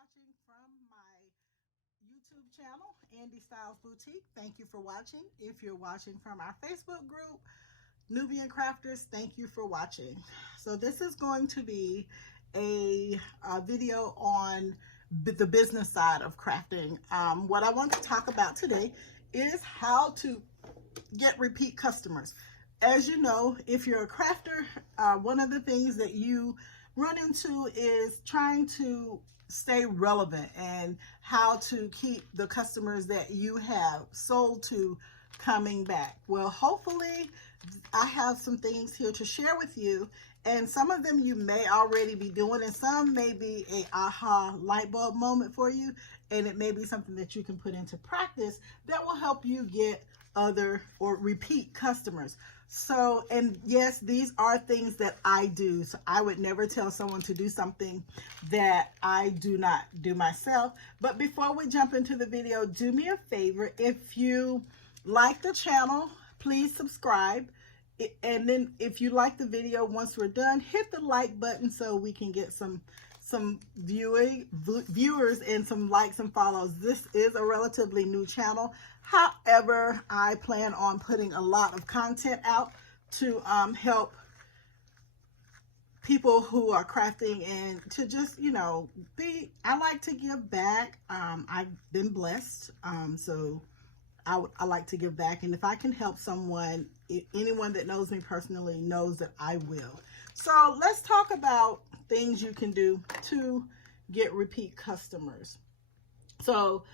watching from my YouTube channel, Andy Styles Boutique. Thank you for watching. If you're watching from our Facebook group, Nubian Crafters, thank you for watching. So this is going to be a video on the business side of crafting. What I want to talk about today is how to get repeat customers. As you know, if you're a crafter, one of the things that you run into is trying to stay relevant and how to keep the customers that you have sold to coming back. Well, hopefully I have some things here to share with you, and some of them you may already be doing, and some may be a aha light bulb moment for you, and it may be something that you can put into practice that will help you get other or repeat customers. So, and yes, these are things that I do. So I would never tell someone to do something that I do not do myself. But before we jump into the video, do me a favor. If you like the channel, please subscribe. And then if you like the video, once we're done, hit the like button so we can get some viewers and some likes and follows. This is a relatively new channel. However, I plan on putting a lot of content out to help people who are crafting and to just, you know, I like to give back. I've been blessed. So I like to give back. And if I can help someone, anyone that knows me personally knows that I will. So let's talk about things you can do to get repeat customers. So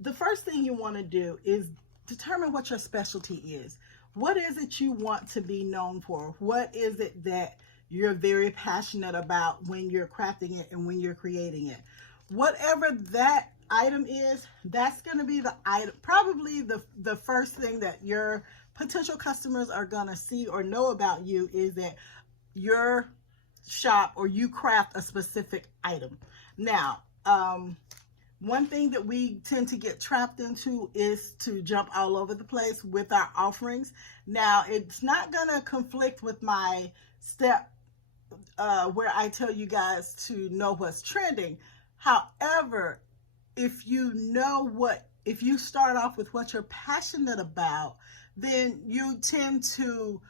the first thing you want to do is determine what your specialty is. What is it you want to be known for? What is it that you're very passionate about when you're crafting it and when you're creating it? Whatever that item is, that's going to be the item, probably the first thing that your potential customers are going to see or know about you, is that your shop or you craft a specific item. Now, one thing that we tend to get trapped into is to jump all over the place with our offerings. Now, it's not going to conflict with my step where I tell you guys to know what's trending. However, if you start off with what you're passionate about, then you tend to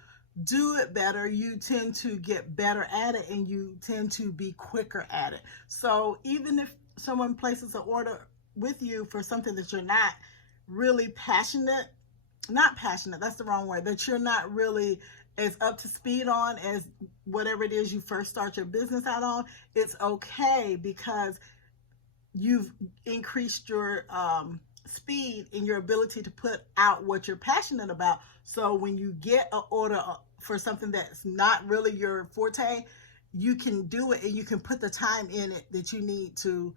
do it better, you tend to get better at it, and you tend to be quicker at it. So even if someone places an order with you for something that you're not really not passionate, that's the wrong word, that you're not really as up to speed on as whatever it is you first start your business out on, it's okay, because you've increased your speed and your ability to put out what you're passionate about. So when you get an order for something that's not really your forte, you can do it and you can put the time in it that you need to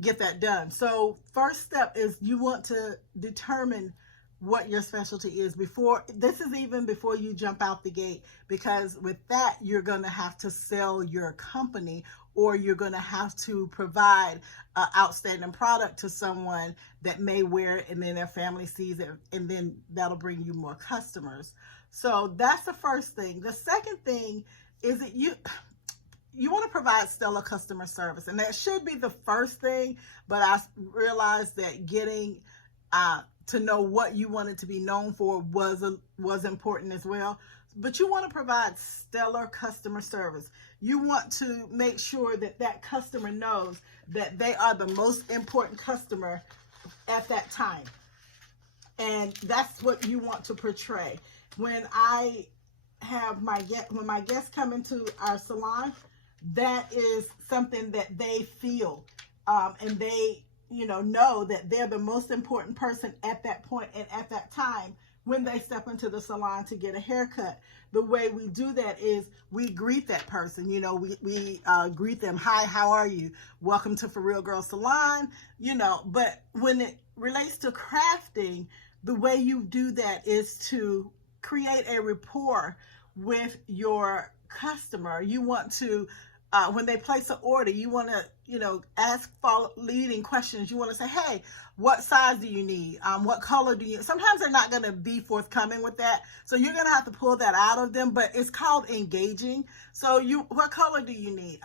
get that done. So first step is you want to determine what your specialty is before you jump out the gate, because with that you're going to have to sell your company, or you're going to have to provide an outstanding product to someone that may wear it and then their family sees it, and then that'll bring you more customers. So that's the first thing. The second thing is that you want to provide stellar customer service, and that should be the first thing, but I realized that getting to know what you wanted to be known for was important as well. But you want to provide stellar customer service. You want to make sure that that customer knows that they are the most important customer at that time. And that's what you want to portray. When my guests come into our salon, that is something that they feel, and they know that they're the most important person at that point and at that time when they step into the salon to get a haircut. The way we do that is we greet that person. We greet them. Hi, how are you? Welcome to For Real Girl Salon. But when it relates to crafting, the way you do that is to create a rapport with your customer. You want to when they place an order, you want to, ask leading questions. You want to say, hey, what size do you need? What color do you? Sometimes they're not going to be forthcoming with that. So you're going to have to pull that out of them, but it's called engaging. So what color do you need?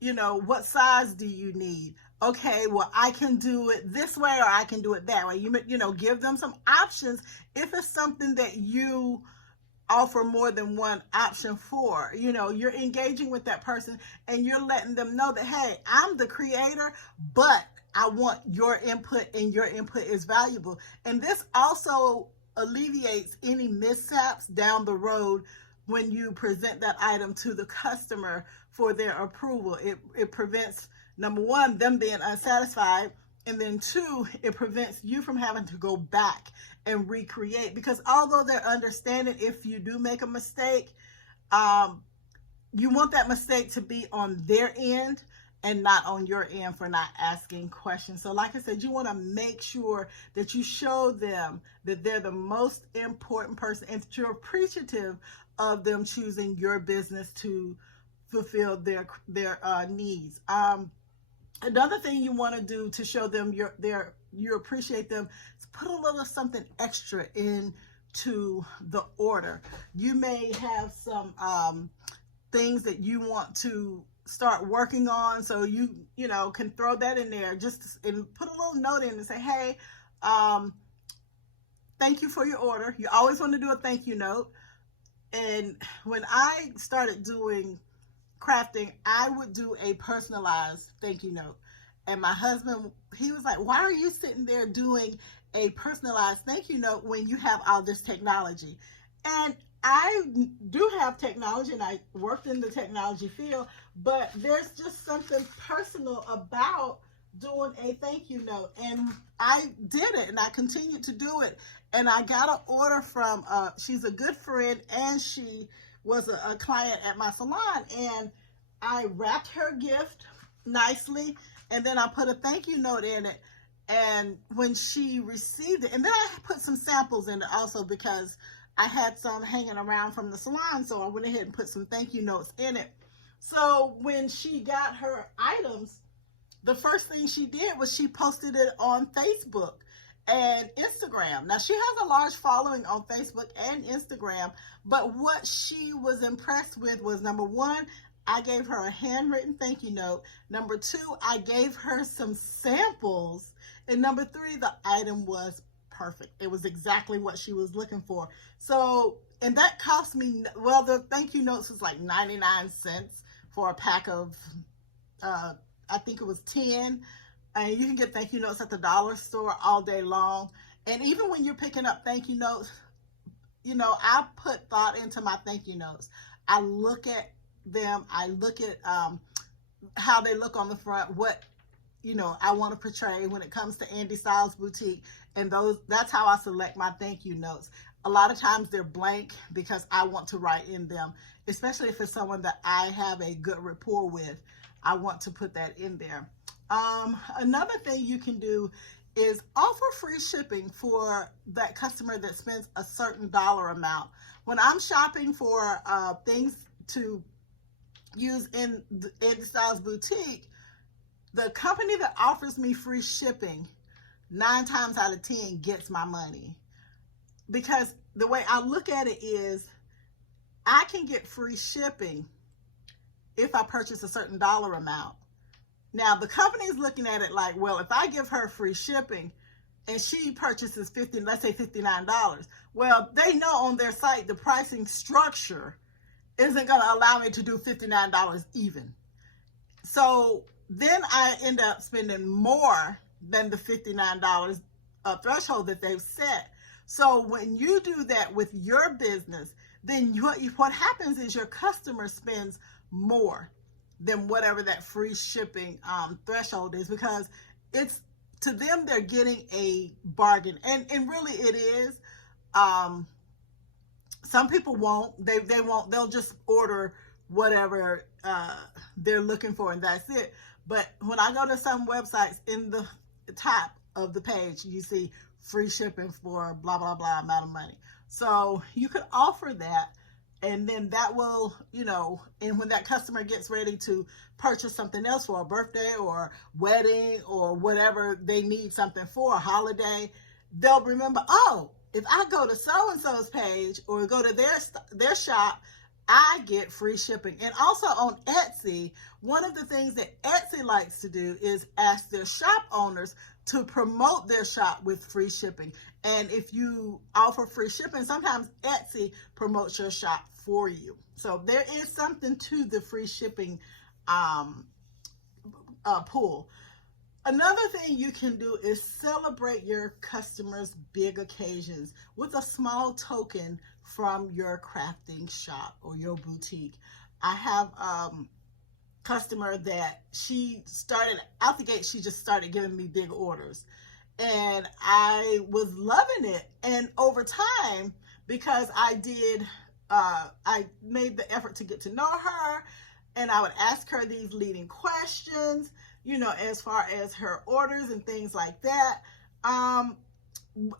what size do you need? Okay, well, I can do it this way or I can do it that way. Give them some options if it's something that you offer more than one option for. You're engaging with that person and you're letting them know that, hey, I'm the creator, but I want your input and your input is valuable. And this also alleviates any mishaps down the road when you present that item to the customer for their approval. It prevents, number one, them being unsatisfied, and then two, it prevents you from having to go back and recreate, because although they're understanding if you do make a mistake, you want that mistake to be on their end and not on your end for not asking questions. So like I said, you want to make sure that you show them that they're the most important person and that you're appreciative of them choosing your business to fulfill their needs. Another thing you want to do to show them you appreciate them is put a little something extra into the order. You may have some things that you want to start working on, so you can throw that in there, and put a little note in and say, hey, thank you for your order. You always want to do a thank you note. And when I started doing crafting, I would do a personalized thank you note. And my husband, he was like, why are you sitting there doing a personalized thank you note when you have all this technology? And I do have technology and I worked in the technology field, but there's just something personal about doing a thank you note. And I did it and I continued to do it. And I got an order from, she's a good friend and she was a client at my salon, and I wrapped her gift nicely and then I put a thank you note in it. And when she received it, and then I put some samples in it also because I had some hanging around from the salon, so I went ahead and put some thank you notes in it. So when she got her items, the first thing she did was she posted it on Facebook and Instagram. Now, she has a large following on Facebook and Instagram, but what she was impressed with was, number one, I gave her a handwritten thank you note. Number two, I gave her some samples. And number three, the item was perfect. It was exactly what she was looking for. So, and that cost me, well, the thank you notes was like 99 cents for a pack of, I think it was 10. And you can get thank you notes at the dollar store all day long. And even when you're picking up thank you notes, I put thought into my thank you notes. I look at them. I look at how they look on the front, what I want to portray when it comes to Andie Styles Boutique, and that's how I select my thank you notes. A lot of times they're blank because I want to write in them, especially if it's someone that I have a good rapport with. I want to put that in there. Another thing you can do is offer free shipping for that customer that spends a certain dollar amount. When I'm shopping for things to use in the Andie Styles Boutique, the company that offers me free shipping 9 times out of 10 gets my money, because the way I look at it is I can get free shipping if I purchase a certain dollar amount. Now, the company is looking at it like, well, if I give her free shipping and she purchases let's say $59, well, they know on their site the pricing structure isn't going to allow me to do $59 even. So then I end up spending more than the $59 threshold that they've set. So when you do that with your business, then what happens is your customer spends more than whatever that free shipping threshold is, because it's, to them, they're getting a bargain. And really it is. Some people won't. They won't. They'll just order whatever they're looking for and that's it. But when I go to some websites, in the top of the page, you see free shipping for blah, blah, blah amount of money. So you could offer that, and then that will, and when that customer gets ready to purchase something else for a birthday or wedding or whatever they need something for, a holiday, they'll remember, oh, if I go to so-and-so's page or go to their shop, I get free shipping. And also on Etsy, one of the things that Etsy likes to do is ask their shop owners to promote their shop with free shipping. And if you offer free shipping, sometimes Etsy promotes your shop for you. So there is something to the free shipping pool. Another thing you can do is celebrate your customers' big occasions with a small token from your crafting shop or your boutique. I have customer that she started out the gate, she just started giving me big orders. And I was loving it. And over time, because I made the effort to get to know her, and I would ask her these leading questions, as far as her orders and things like that. I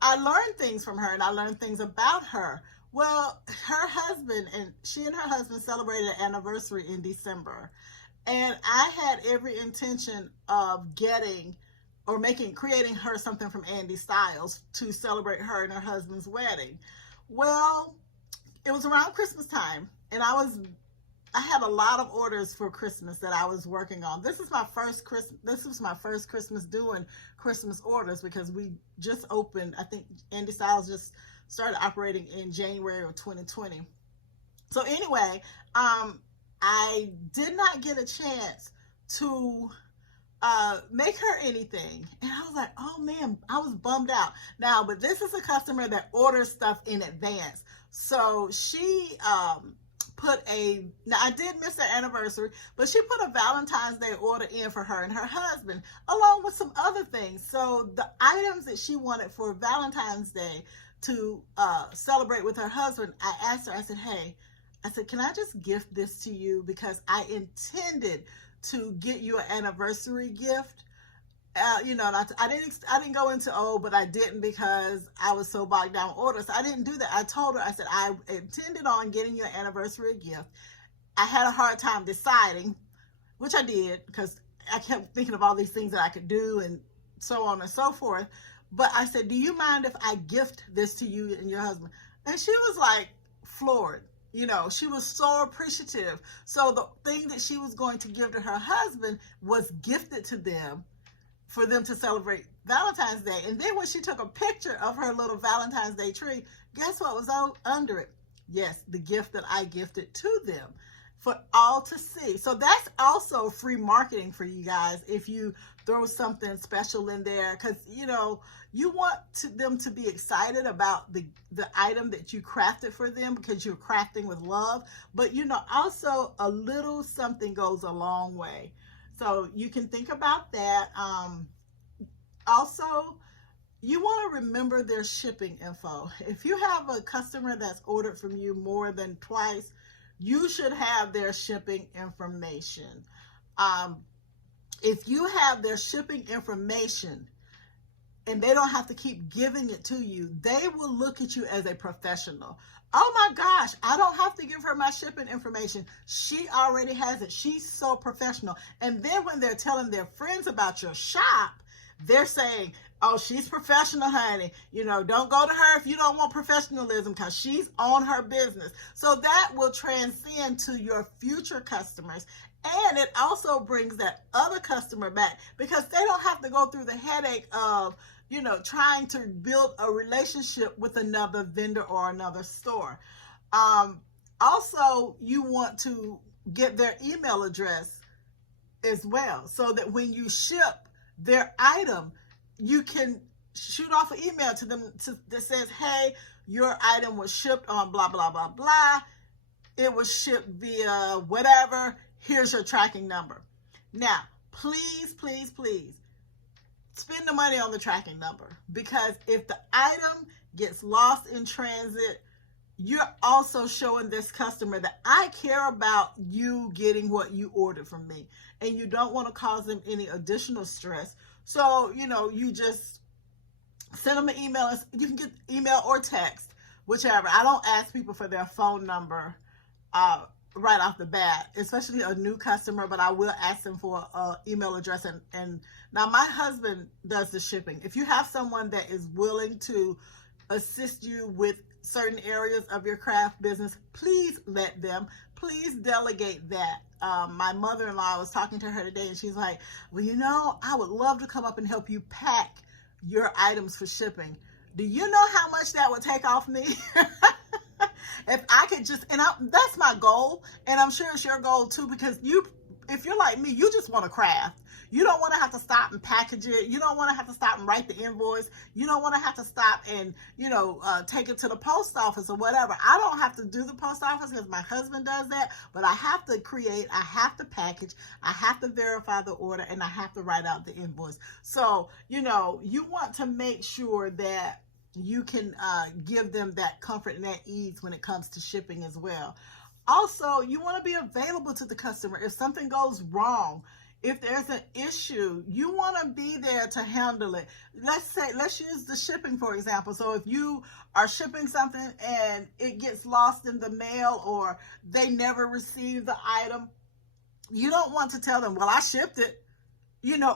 learned things from her, and I learned things about her. Well, she and her husband celebrated an anniversary in December. And I had every intention of creating her something from Andy Styles to celebrate her and her husband's wedding. Well, it was around Christmas time, and I had a lot of orders for Christmas that I was working on. This was my first Christmas doing Christmas orders, because we just opened. I think Andy Styles just started operating in January of 2020. So anyway, I did not get a chance to make her anything. And I was like, oh man, I was bummed out. Now, but this is a customer that orders stuff in advance. So she now I did miss their anniversary, but she put a Valentine's Day order in for her and her husband, along with some other things. So the items that she wanted for Valentine's Day to celebrate with her husband, I asked her, I said, can I just gift this to you? Because I intended to get you an anniversary gift. I didn't go into, but I didn't because I was so bogged down with orders. I didn't do that. I told her, I said, I intended on getting you an anniversary gift. I had a hard time deciding, which I did, because I kept thinking of all these things that I could do and so on and so forth. But I said, do you mind if I gift this to you and your husband? And she was like floored. She was so appreciative. So the thing that she was going to give to her husband was gifted to them for them to celebrate Valentine's Day. And then when she took a picture of her little Valentine's Day tree, guess what was under it? Yes, the gift that I gifted to them for all to see. So that's also free marketing for you guys if you throw something special in there, because you want them to be excited about the item that you crafted for them, because you're crafting with love. But also a little something goes a long way. So you can think about that. Also, you want to remember their shipping info. If you have a customer that's ordered from you more than twice, you should have their shipping information. If you have their shipping information and they don't have to keep giving it to you, they will look at you as a professional. Oh my gosh, I don't have to give her my shipping information. She already has it. She's so professional. And then when they're telling their friends about your shop, they're saying, oh, she's professional, honey. Don't go to her if you don't want professionalism, because she's on her business. So that will transcend to your future customers. And it also brings that other customer back, because they don't have to go through the headache of, trying to build a relationship with another vendor or another store. Also, you want to get their email address as well, so that when you ship their item, you can shoot off an email to them that says, hey, your item was shipped on blah, blah, blah, blah. It was shipped via whatever. Here's your tracking number. Now, please, please, please spend the money on the tracking number, because if the item gets lost in transit, you're also showing this customer that I care about you getting what you ordered from me, and you don't want to cause them any additional stress. So, you just send them an email. You can get email or text, whichever. I don't ask people for their phone number right off the bat, especially a new customer, but I will ask them for an email address. And now my husband does the shipping. If you have someone that is willing to assist you with certain areas of your craft business, please let them. Please delegate that. My mother-in-law, I was talking to her today, and she's like, well, you know, I would love to come up and help you pack your items for shipping. Do you know how much that would take off me? If I could just, that's my goal, and I'm sure it's your goal too, because if you're like me, you just want to craft. You don't want to have to stop and package it. You don't want to have to stop and write the invoice. You don't want to have to stop and, take it to the post office or whatever. I don't have to do the post office because my husband does that, but I have to create, I have to package, I have to verify the order, and I have to write out the invoice. So, you want to make sure that you can give them that comfort and that ease when it comes to shipping as well. Also, you want to be available to the customer. If something goes wrong, if there's an issue, you want to be there to handle it. Let's use the shipping, for example. So if you are shipping something and it gets lost in the mail, or they never receive the item, you don't want to tell them, well, I shipped it,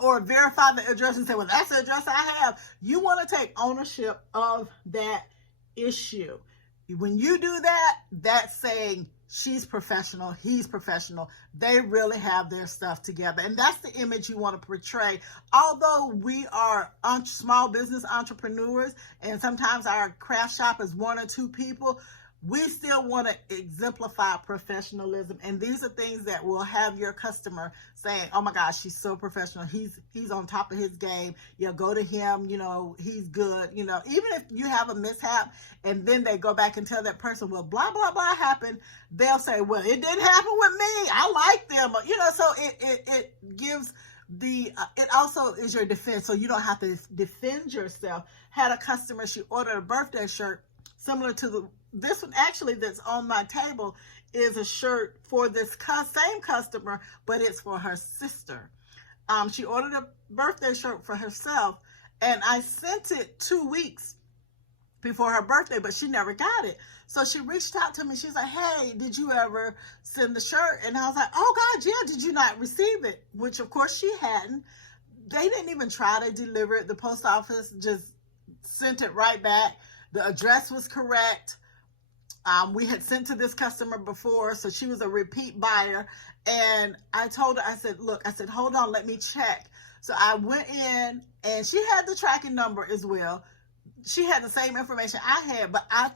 or verify the address and say, well, that's the address I have. You want to take ownership of that issue. When you do that, that's saying, she's professional, he's professional. They really have their stuff together. And that's the image you want to portray. Although we are small business entrepreneurs, and sometimes our craft shop is 1 or 2 people, we still want to exemplify professionalism. And these are things that will have your customer saying, oh my gosh, she's so professional. He's on top of his game. Go to him, he's good. Even if you have a mishap and then they go back and tell that person, well, blah, blah, blah happened, they'll say, well, it didn't happen with me. I like them. So it gives it also is your defense. So you don't have to defend yourself. Had a customer, she ordered a birthday shirt similar to this one actually that's on my table is a shirt for this same customer, but it's for her sister. She ordered a birthday shirt for herself, and I sent it 2 weeks before her birthday, but she never got it. So she reached out to me. She's like, hey, did you ever send the shirt? And I was like, oh God, yeah, did you not receive it? Which of course she hadn't. They didn't even try to deliver it. The post office just sent it right back. The address was correct. We had sent to this customer before, so she was a repeat buyer. And I told her, I said, hold on, let me check. So I went in, and she had the tracking number as well. She had the same information I had, but I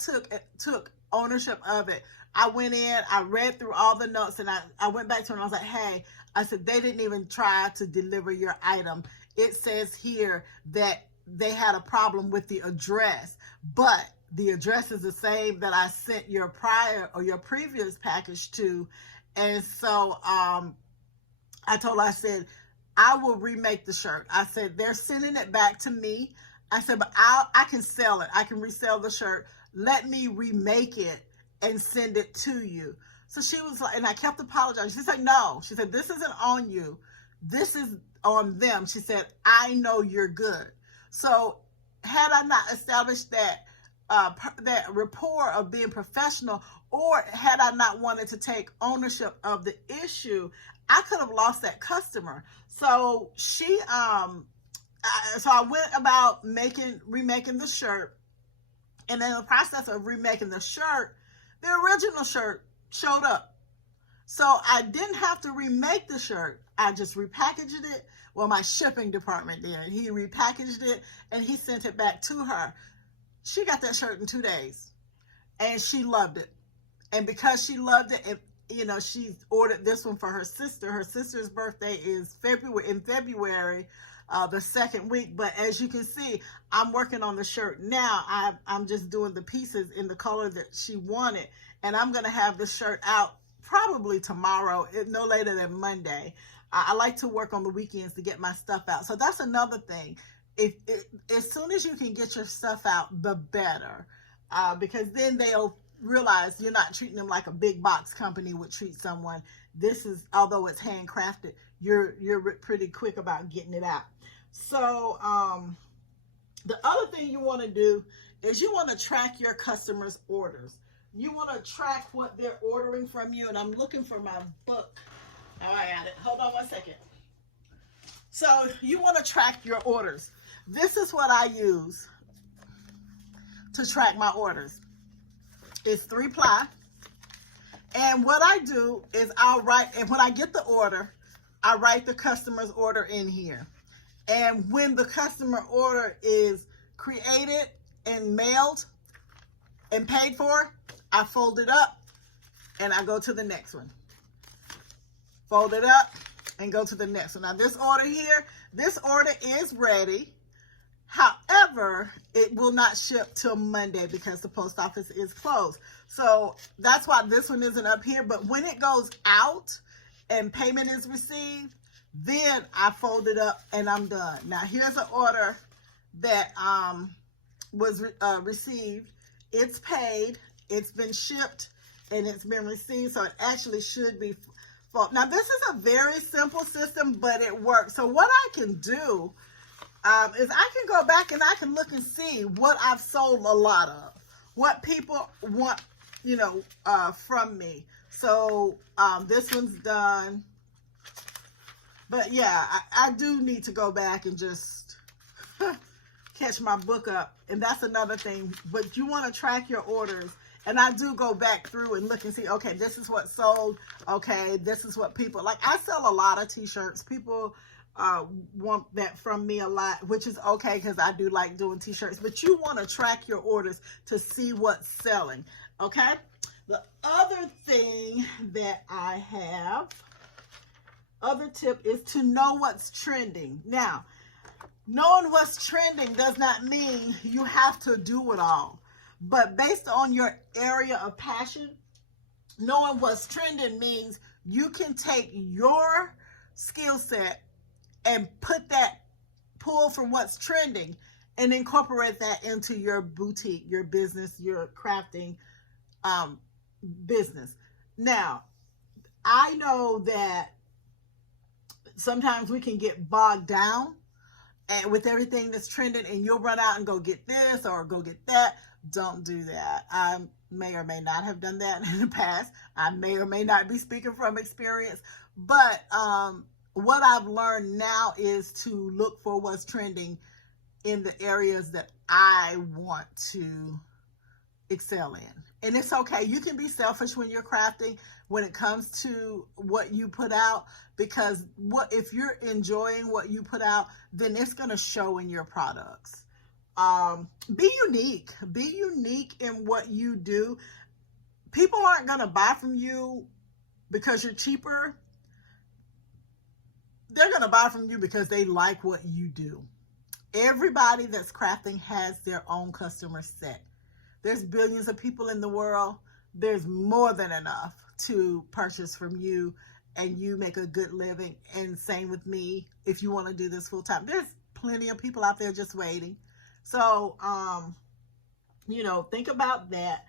took ownership of it. I went in, I read through all the notes, and I went back to her and I was like, hey, I said, they didn't even try to deliver your item. It says here that they had a problem with the address, but the address is the same that I sent your previous package to. And so I told her, I said, I will remake the shirt. I said, they're sending it back to me. I said, but I can sell it. I can resell the shirt. Let me remake it and send it to you. So she was like, and I kept apologizing. She said, no. She said, this isn't on you. This is on them. She said, I know you're good. So had I not established that rapport of being professional, or had I not wanted to take ownership of the issue, I could have lost that customer. So so I went about remaking the shirt, and in the process of remaking the shirt, the original shirt showed up. So I didn't have to remake the shirt. I just repackaged it. Well, my shipping department did. He repackaged it and he sent it back to her. She got that shirt in 2 days, and she loved it. And because she loved it, she ordered this one for her sister. Her sister's birthday is in February, the second week. But as you can see, I'm working on the shirt now. I'm just doing the pieces in the color that she wanted, and I'm going to have the shirt out probably tomorrow, no later than Monday. I like to work on the weekends to get my stuff out. So that's another thing. As soon as you can get your stuff out, the better, because then they'll realize you're not treating them like a big box company would treat someone. This is, although it's handcrafted, you're pretty quick about getting it out. So the other thing you want to do is you want to track your customers' orders. You want to track what they're ordering from you. And I'm looking for my book. Oh, I got it. Hold on one second. So you want to track your orders. This is what I use to track my orders. It's 3-ply. And what I do is I'll write, and when I get the order, I write the customer's order in here. And when the customer order is created and mailed and paid for, I fold it up and I go to the next one. Fold it up and go to the next one. Now this order here, this order is ready. However, it will not ship till Monday because the post office is closed. So that's why this one isn't up here. But when it goes out and payment is received, then I fold it up and I'm done. Now here's an order that was received. It's paid, it's been shipped, and it's been received. So it actually should be full. Now this is a very simple system, but it works. So what I can do is I can go back and I can look and see what I've sold a lot of, what people want, you know, from me. So this one's done. But yeah, I do need to go back and just catch my book up. And that's another thing. But you want to track your orders. And I do go back through and look and see, okay, this is what sold. Okay, this is what people, like I sell a lot of t-shirts. People want that from me a lot, which is okay because I do like doing t-shirts. But you want to track your orders to see what's selling. Okay. The other thing that I have, other tip, is to know what's trending. Now, knowing what's trending does not mean you have to do it all. But based on your area of passion, knowing what's trending means you can take your skill set and pull from what's trending and incorporate that into your boutique, your business, your crafting business. Now, I know that sometimes we can get bogged down and with everything that's trending, and you'll run out and go get this or go get that. Don't do that. I may or may not have done that in the past. I may or may not be speaking from experience, but what I've learned now is to look for what's trending in the areas that I want to excel in. And it's okay. You can be selfish when you're crafting when it comes to what you put out, because if you're enjoying what you put out, then it's going to show in your products. Be unique. Be unique in what you do. People aren't going to buy from you because you're cheaper. They're going to buy from you because they like what you do. Everybody that's crafting has their own customer set. There's billions of people in the world. There's more than enough to purchase from you, and you make a good living. And same with me. If you want to do this full time, there's plenty of people out there just waiting. So, you know, think about that.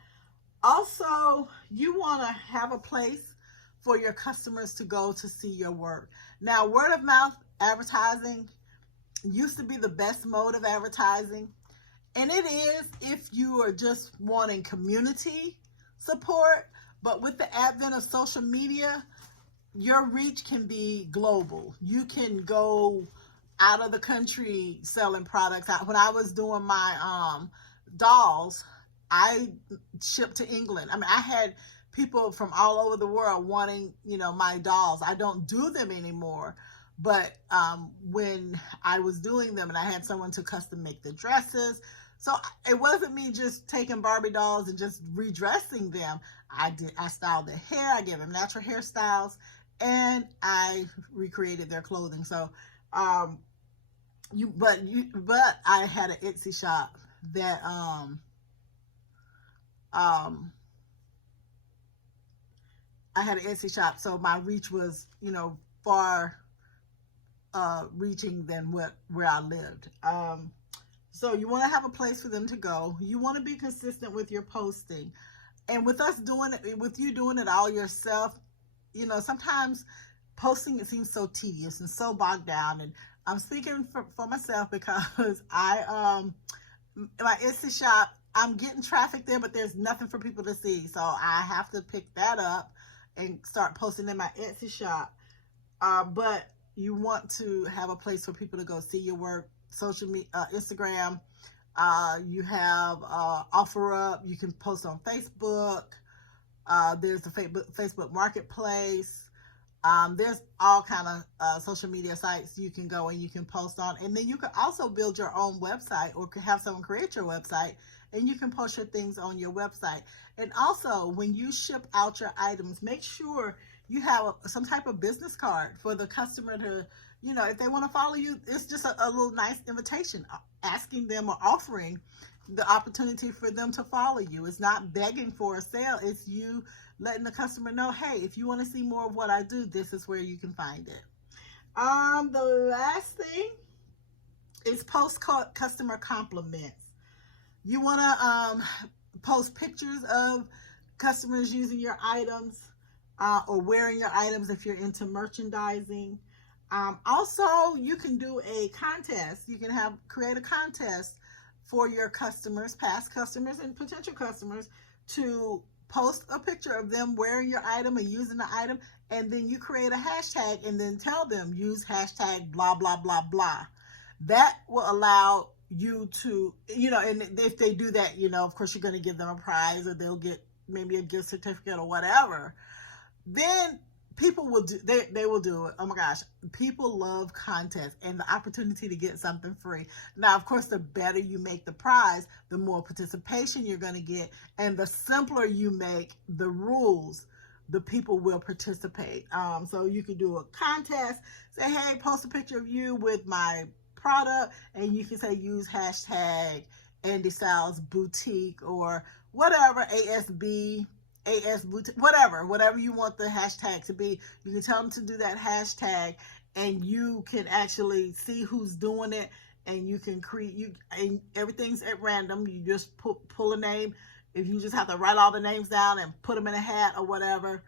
Also, you want to have a place for your customers to go to see your work. Now, word of mouth advertising used to be the best mode of advertising. And it is if you are just wanting community support. But with the advent of social media, your reach can be global. You can go out of the country selling products. When I was doing my dolls, I shipped to England. I mean, I had people from all over the world wanting, you know, my dolls. I don't do them anymore. But when I was doing them and I had someone to custom make the dresses, so it wasn't me just taking Barbie dolls and just redressing them. I styled their hair, I gave them natural hairstyles, and I recreated their clothing. So but I had an Etsy shop that so my reach was, you know, far reaching than where I lived. So you want to have a place for them to go. You want to be consistent with your posting. And with you doing it all yourself, you know, sometimes posting, it seems so tedious and so bogged down. And I'm speaking for myself because my Etsy shop, I'm getting traffic there, but there's nothing for people to see. So I have to pick that up and start posting in my Etsy shop. But you want to have a place for people to go see your work. Social media, Instagram, You have OfferUp. You can post on Facebook. There's the Facebook Marketplace. There's all kind of social media sites you can go and you can post on. And then you can also build your own website or have someone create your website and you can post your things on your website. And also, when you ship out your items, make sure you have some type of business card for the customer to, if they want to follow you, it's just a little nice invitation, asking them or offering the opportunity for them to follow you. It's not begging for a sale. It's you letting the customer know, hey, if you want to see more of what I do, this is where you can find it. The last thing is post customer compliments. You want to post pictures of customers using your items or wearing your items if you're into merchandising. Also, you can do a contest. You can create a contest for your customers, past customers and potential customers, to post a picture of them wearing your item and using the item, and then you create a hashtag and then tell them use hashtag blah, blah, blah, blah. That will allow you to, and if they do that, of course you're going to give them a prize or they'll get maybe a gift certificate or whatever. Then people will do, they will do it. Oh my gosh, people love contests and the opportunity to get something free. Now, of course, the better you make the prize, the more participation you're going to get, and the simpler you make the rules, the people will participate. So you can do a contest, say, hey, post a picture of you with my product, and you can say use hashtag Andy Styles Boutique or whatever, ASB Boutique, whatever you want the hashtag to be. You can tell them to do that hashtag, and you can actually see who's doing it, and you can create, and everything's at random. You just pull a name. If you just have to write all the names down and put them in a hat or whatever,